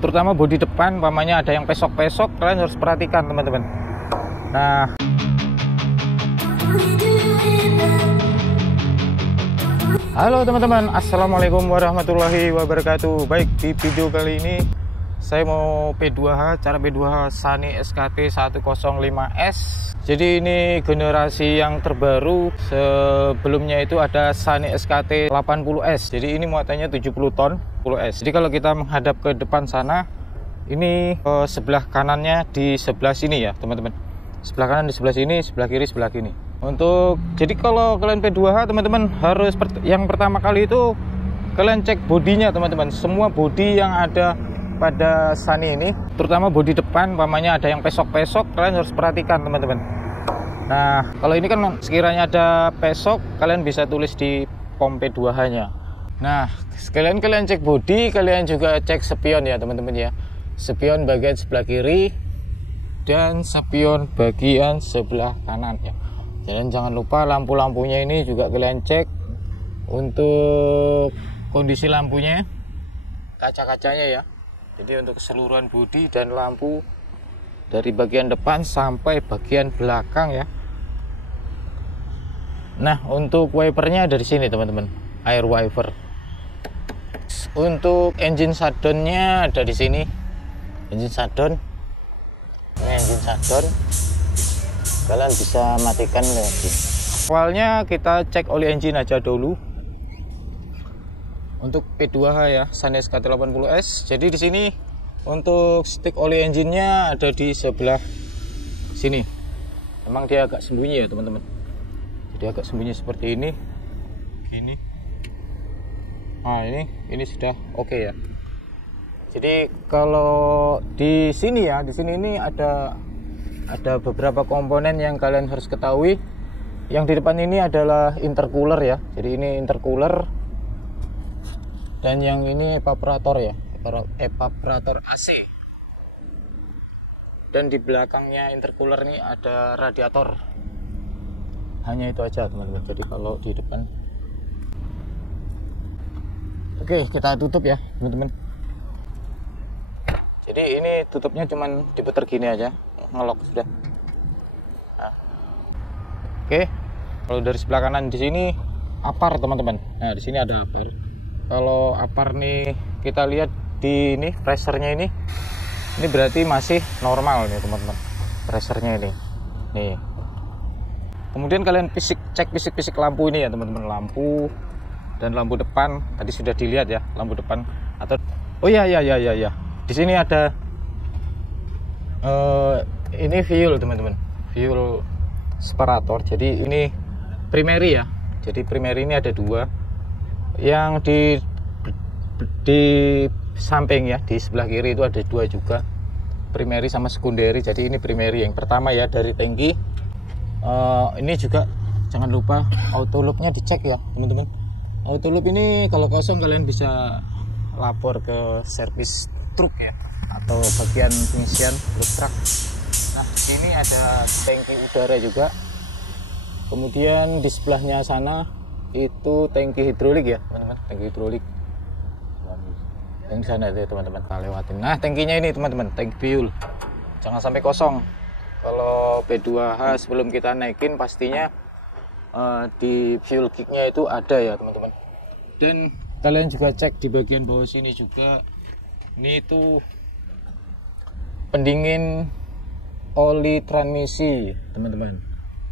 terutama bodi depan, umpamanya ada yang pesok-pesok, kalian harus perhatikan teman-teman. Nah, halo teman-teman, assalamualaikum warahmatullahi wabarakatuh. Baik, di video kali ini saya mau P2H, cara P2H Sunny SKT 105S. Jadi ini generasi yang terbaru. Sebelumnya itu ada Sunny SKT 80S. Jadi ini muatannya 70 ton 10S. Jadi kalau kita menghadap ke depan sana, ini sebelah kanannya di sebelah sini ya teman-teman. Sebelah kanan di sebelah sini, sebelah kiri sebelah kini. Jadi kalau kalian P2H teman-teman, harus yang pertama kali itu kalian cek bodinya teman-teman. Semua bodi yang ada pada Sunny ini, terutama bodi depan, umpamanya ada yang pesok-pesok, kalian harus perhatikan teman-teman. Nah, kalau ini kan sekiranya ada pesok, kalian bisa tulis di pom P2H nya. Nah, sekalian kalian cek bodi, kalian juga cek spion ya teman-teman ya. Spion bagian sebelah kiri dan spion bagian sebelah kanan ya. Dan jangan lupa lampu-lampunya ini juga kalian cek untuk kondisi lampunya, kaca-kacanya ya. Jadi untuk keseluruhan bodi dan lampu dari bagian depan sampai bagian belakang ya. Nah, untuk wipernya dari sini teman-teman, air wiper. Untuk engine shutdown-nya ada di sini. Engine shutdown. Ini engine shutdown. Kalian bisa matikan lagi. Awalnya kita cek oli engine aja dulu. Untuk P2H ya, Sunny SKT 80S. Jadi di sini untuk stick oli engine-nya ada di sebelah sini. Memang dia agak sembunyi ya teman-teman. Jadi agak sembunyi seperti ini. Gini. Nah, ini sudah oke ya. Jadi kalau di sini ya, di sini ini ada beberapa komponen yang kalian harus ketahui. Yang di depan ini adalah intercooler ya. Jadi ini intercooler. Dan yang ini evaporator ya, evaporator AC. Dan di belakangnya intercooler ini ada radiator. Hanya itu aja teman-teman. Jadi kalau di depan, oke, kita tutup ya teman-teman. Jadi ini tutupnya cuman diputar gini aja, ngelok sudah. Nah. Oke, kalau dari sebelah kanan di sini apar teman-teman. Nah, di sini ada apar. Kalau apar nih kita lihat di ini pressernya ini berarti masih normal nih teman-teman, pressernya ini. Nih. Kemudian kalian cek fisik lampu ini ya teman-teman, lampu dan lampu depan tadi sudah dilihat ya, lampu depan atau oh ya. Di sini ada ini fuel teman-teman, fuel separator. Jadi ini primary ya. Jadi primary ini ada dua. Yang di samping ya, di sebelah kiri itu ada dua juga, primary sama secondary. Jadi ini primary yang pertama ya dari tangki. Ini juga jangan lupa auto loop-nya dicek ya teman-teman. Auto loop ini kalau kosong kalian bisa lapor ke servis truk ya, atau bagian pengisian truk truk. Nah, sini ada tangki udara juga. Kemudian di sebelahnya sana itu tangki hidrolik ya teman-teman, tangki hidrolik yang sana itu teman-teman, kita lewatin. Nah, tangkinya ini teman-teman, tangki fuel jangan sampai kosong. Kalau P2H sebelum kita naikin pastinya di fuel kicknya itu ada ya teman-teman. Dan kalian juga cek di bagian bawah sini juga, ini itu pendingin oli transmisi teman-teman.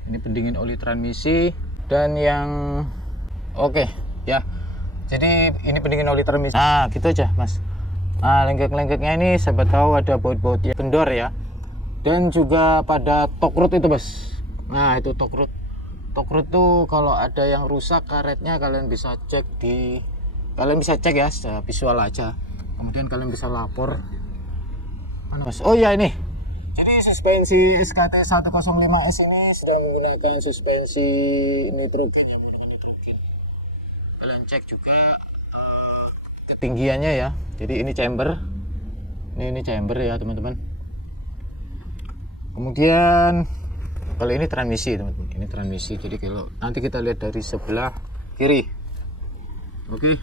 Ini pendingin oli transmisi. Dan yang oke ya, jadi ini pendingin oli transmisi. Nah, gitu aja mas. Nah, lengkek-lengkeknya ini siapa tahu ada baut-baut ya, kendor ya. Dan juga pada tokrut itu mas. Nah, itu tokrut tuh kalau ada yang rusak karetnya, kalian bisa cek ya secara visual aja. Kemudian kalian bisa lapor. Mana mas? Oh ya, ini. Jadi suspensi SKT 105S ini sudah menggunakan suspensi nitrogen. Kalian cek juga ketinggiannya ya. Jadi ini chamber. Ini chamber ya teman-teman. Kemudian kalau ini transmisi teman-teman. Ini transmisi. Jadi kalau nanti kita lihat dari sebelah kiri. Oke.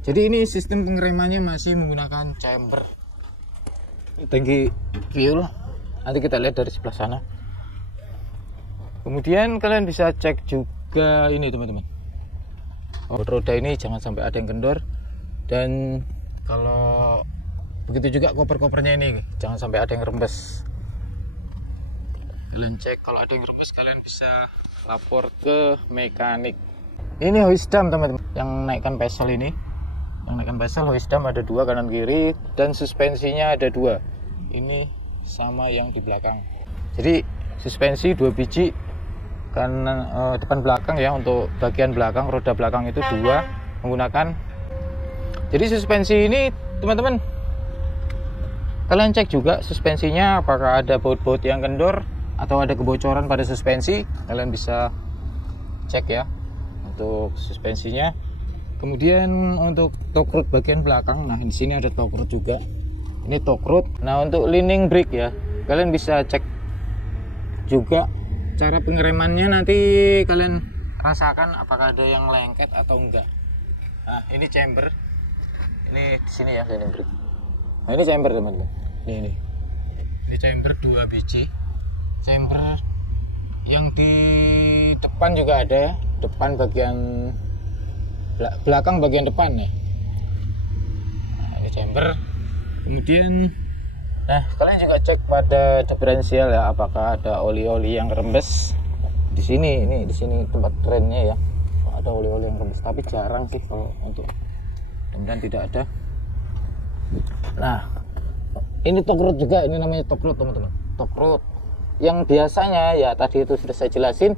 Jadi ini sistem pengeremannya masih menggunakan chamber tangki fuel. Nanti kita lihat dari sebelah sana. Kemudian kalian bisa cek juga ini teman-teman. Roda ini jangan sampai ada yang kendor, dan kalau begitu juga koper-kopernya ini jangan sampai ada yang rembes. Kalian cek, kalau ada yang rembes kalian bisa lapor ke mekanik. Ini hoist dam teman-teman, yang naikkan pesel ini. Yang naikkan pesel hoist dam ada 2 kanan kiri, dan suspensinya ada 2. Ini sama yang di belakang. Jadi suspensi 2 biji kanan depan belakang ya. Untuk bagian belakang, roda belakang itu 2 menggunakan. Jadi suspensi ini teman-teman, kalian cek juga suspensinya apakah ada baut-baut yang kendor atau ada kebocoran pada suspensi. Kalian bisa cek ya untuk suspensinya. Kemudian untuk torque rod bagian belakang, nah di sini ada torque rod juga. Ini torque rod. Nah untuk leaning brake ya, kalian bisa cek juga. Cara pengeremannya nanti kalian rasakan apakah ada yang lengket atau enggak. Nah ini chamber, ini di sini ya leaning brake. Nah ini chamber teman-teman. Ini chamber 2 biji. Chamber yang di depan juga ada, depan bagian belakang bagian depan ya. Nah, ini chamber. Kemudian nah kalian juga cek pada diferensial ya, apakah ada oli-oli yang rembes. Di sini, ini di sini tempat trennya ya, ada oli-oli yang rembes, tapi jarang sih kalau untuk, kemudian tidak ada. Nah ini torque rod juga, ini namanya torque rod teman-teman. Torque rod yang biasanya ya tadi itu sudah saya jelasin,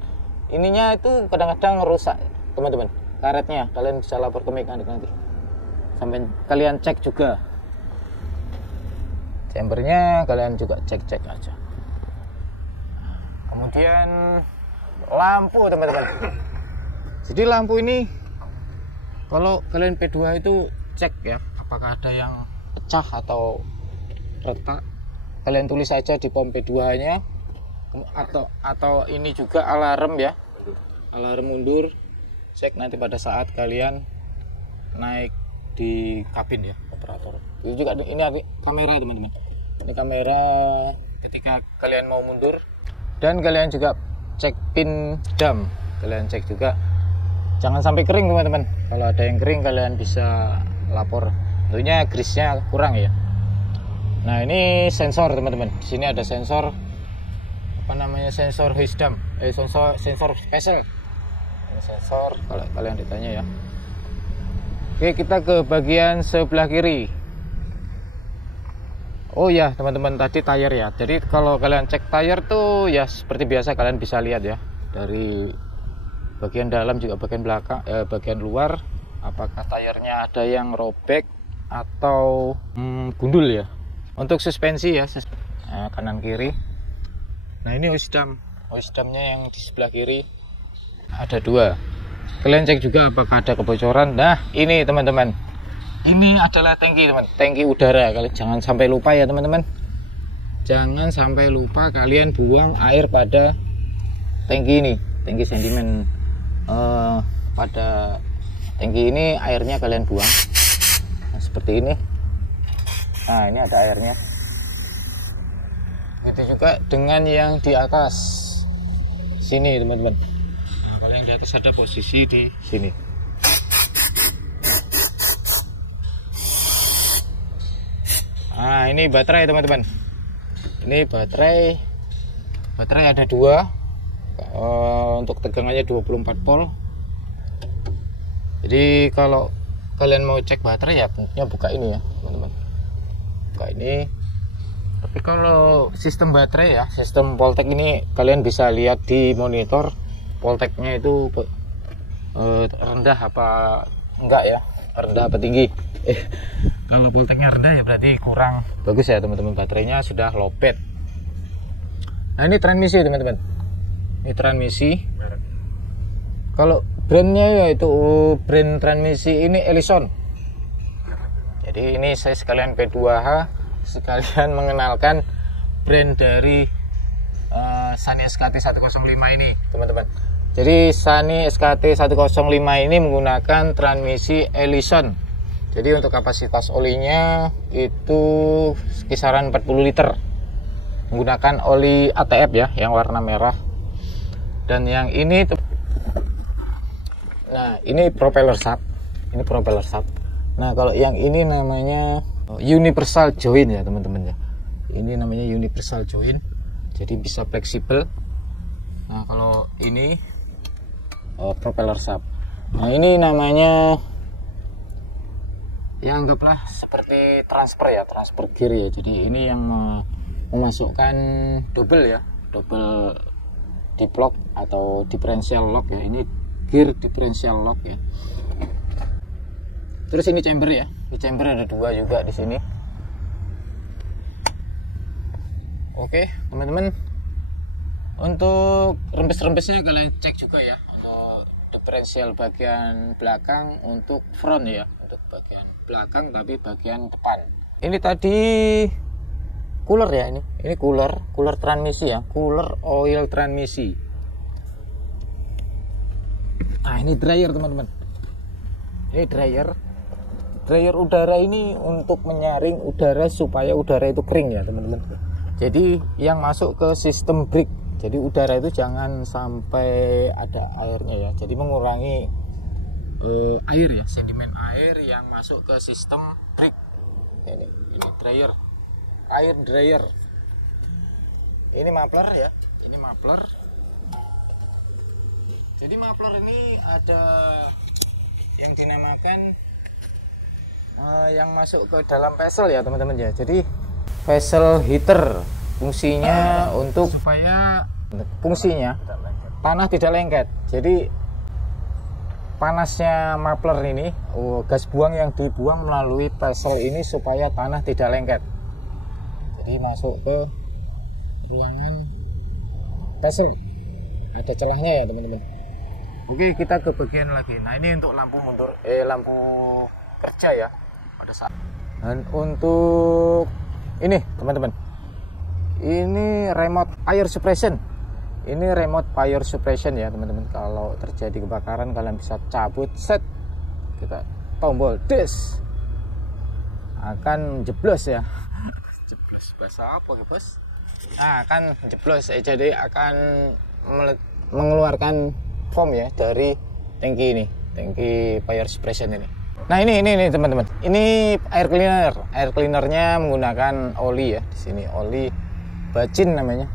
ininya itu kadang-kadang rusak teman-teman, karetnya. Kalian bisa lapor ke mekanik nanti, sampai kalian cek juga chambernya, kalian juga cek-cek aja. Kemudian lampu teman-teman. Jadi lampu ini kalau kalian P2 itu cek ya, apakah ada yang pecah atau retak. Kalian tulis saja di pom P2 nya, atau ini juga alarm ya, alarm mundur. Cek nanti pada saat kalian naik di kabin ya, operator. Itu juga ini kamera teman-teman. Ini kamera ketika kalian mau mundur. Dan kalian juga cek pin dam, kalian cek juga jangan sampai kering teman-teman. Kalau ada yang kering kalian bisa lapor, tentunya grease-nya kurang ya. Nah ini sensor teman-teman, di sini ada sensor apa namanya, sensor hoist dam, sensor special. Ini sensor kalau kalian ditanya ya. Oke, kita ke bagian sebelah kiri. Oh ya teman-teman, tadi tire ya. Jadi kalau kalian cek tire tuh ya seperti biasa, kalian bisa lihat ya dari bagian dalam juga bagian belakang, bagian luar, apakah tire-nya ada yang robek atau gundul ya. Untuk suspensi ya, kanan kiri. Nah ini hoist damnya yang di sebelah kiri ada 2. Kalian cek juga apakah ada kebocoran. Nah ini teman-teman, ini adalah tangki tangki udara. Kalian jangan sampai lupa ya teman-teman, jangan sampai lupa kalian buang air pada tangki ini, tangki sedimen. Pada tangki ini airnya kalian buang, nah, seperti ini. Nah ini ada airnya. Itu juga dengan yang di atas sini teman-teman. Nah kalau yang di atas ada posisi di sini. Nah ini baterai teman-teman. Ini baterai ada 2. Untuk tegangannya 24 volt. Jadi kalau kalian mau cek baterai ya tentunya buka ini ya teman-teman, buka ini. Tapi kalau sistem baterai ya, sistem voltek ini kalian bisa lihat di monitor volteknya itu rendah apa enggak ya, rendah apa tinggi. Kalau volteknya rendah ya berarti kurang bagus ya teman-teman, baterainya sudah lowbat. Nah ini transmisi teman-teman, ini transmisi. Kalau brandnya yaitu brand transmisi ini Ellison. Jadi ini saya sekalian P2H sekalian mengenalkan brand dari Sunny SKT 105 ini teman-teman. Jadi Sunny SKT 105 ini menggunakan transmisi Ellison. Jadi untuk kapasitas olinya itu kisaran 40 liter. Menggunakan oli ATF ya, yang warna merah. Dan yang ini, nah ini propeller sub. Ini propeller sub. Nah kalau yang ini namanya universal joint ya teman-teman ya. Ini namanya universal joint. Jadi bisa fleksibel. Nah kalau ini propeller sub. Nah ini namanya, ya anggaplah seperti transfer ya, transfer gear ya. Jadi ini yang memasukkan double ya, double deep lock atau differential lock ya. Ini gear differential lock ya. Terus ini chamber ya, di chamber ada 2 juga di sini. Oke teman-teman, untuk rempes-rempesnya kalian cek juga ya. Untuk differential bagian belakang, untuk front ya, untuk bagian belakang tapi bagian depan. Ini tadi cooler ya, ini cooler transmisi ya, cooler oil transmisi. Nah ini dryer teman-teman, ini dryer udara ini untuk menyaring udara supaya udara itu kering ya teman-teman. Jadi yang masuk ke sistem brick, jadi udara itu jangan sampai ada airnya ya, jadi mengurangi air ya, sedimen air yang masuk ke sistem brick. Ini dryer, air dryer. Ini muffler ya, ini muffler. Jadi muffler ini ada yang dinamakan yang masuk ke dalam vessel ya teman-teman ya. Jadi vessel heater fungsinya untuk supaya tanah tidak lengket. Jadi panasnya muffler ini, gas buang yang dibuang melalui vessel ini supaya tanah tidak lengket. Jadi masuk ke ruangan vessel, ada celahnya ya teman-teman. Oke, kita ke bagian lagi. Nah ini untuk lampu mundur, lampu kerja ya pada saat. Dan untuk ini teman-teman, ini remote fire suppression. Ini remote fire suppression ya teman-teman. Kalau terjadi kebakaran kalian bisa cabut, set, kita tombol des, akan jeblos ya. Jeblos bahasa apa ya bos? Nah, akan jeblos ya, jadi akan mengeluarkan foam ya dari tangki ini, tangki fire suppression ini. Nah ini teman-teman, ini air cleanernya menggunakan oli ya. Di sini oli bacin namanya.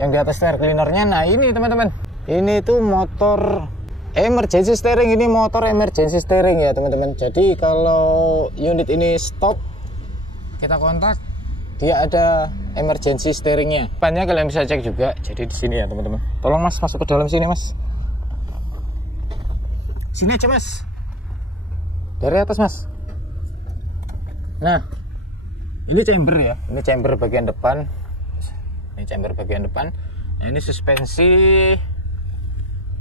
Yang di atas air cleanernya. Nah ini teman-teman, ini tuh motor emergency steering. Ini motor emergency steering ya teman-teman. Jadi kalau unit ini stop, kita kontak, dia ada emergency steeringnya. Depannya kalian bisa cek juga. Jadi di sini ya teman-teman. Tolong mas masuk ke dalam sini mas. Sini aja mas, dari atas mas. Nah ini chamber ya, ini chamber bagian depan. Ini chamber bagian depan. Nah ini suspensi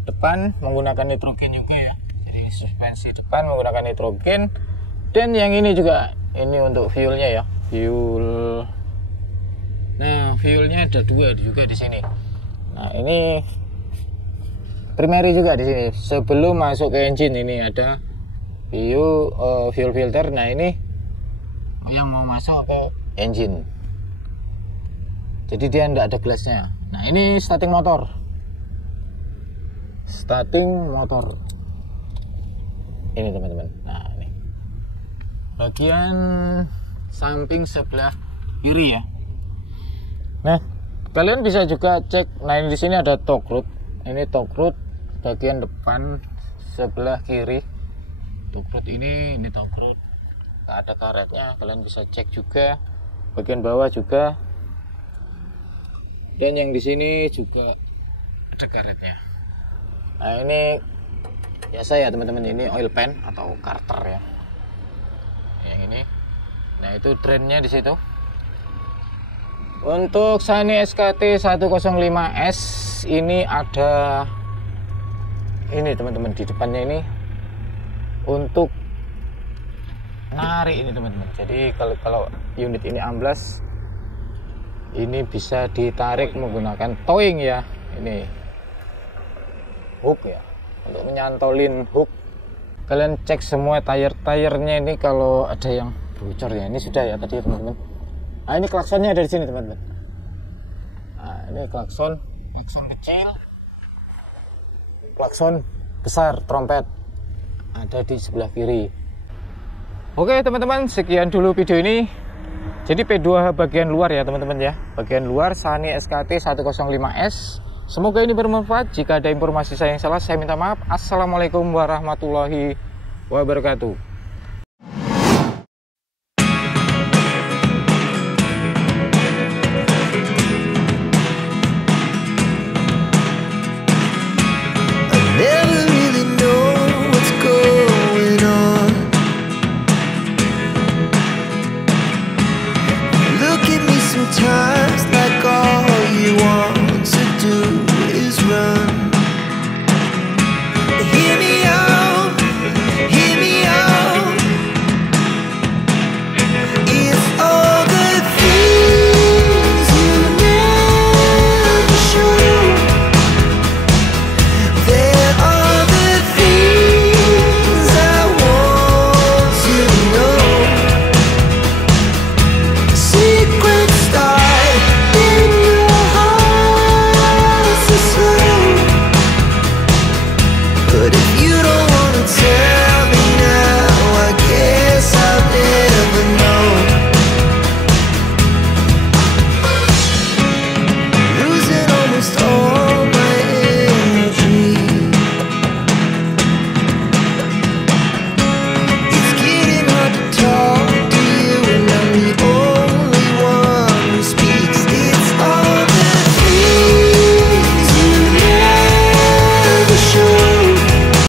depan menggunakan nitrogen juga ya. Jadi suspensi depan menggunakan nitrogen. Dan yang ini juga, ini untuk fuelnya ya, fuel. Nah fuelnya ada 2 juga di sini. Nah ini primary juga di sini. Sebelum masuk ke engine ini ada fuel filter. Nah ini yang mau masuk ke engine. Jadi dia tidak ada gelasnya. Nah ini starting motor. Starting motor. Ini teman-teman. Nah ini bagian samping sebelah kiri ya. Nah kalian bisa juga cek. Nah ini di sini ada torque rod. Ini torque rod bagian depan sebelah kiri. Torque rod ini torque rod. Ada karetnya, kalian bisa cek juga. Bagian bawah juga. Dan yang di sini juga ada karetnya. Nah ini biasa ya teman-teman, ini oil pan atau carter ya. Yang ini. Nah itu drainnya di situ. Untuk Sany SKT 105S ini ada ini teman-teman, di depannya ini untuk narik ini teman-teman. Jadi kalau unit ini amblas, ini bisa ditarik menggunakan towing ya. Ini hook ya, untuk menyantolin hook kalian cek semua tire-tirenya ini kalau ada yang bocor ya. Ini sudah ya tadi ya teman-teman. Nah ini klaksonnya ada di sini teman-teman. Nah ini klakson kecil, klakson besar trompet ada di sebelah kiri. Oke teman-teman, sekian dulu video ini. Jadi P2H bagian luar ya teman-teman ya, bagian luar Sunny SKT 105S. Semoga ini bermanfaat. Jika ada informasi saya yang salah, saya minta maaf. Assalamualaikum warahmatullahi wabarakatuh. Time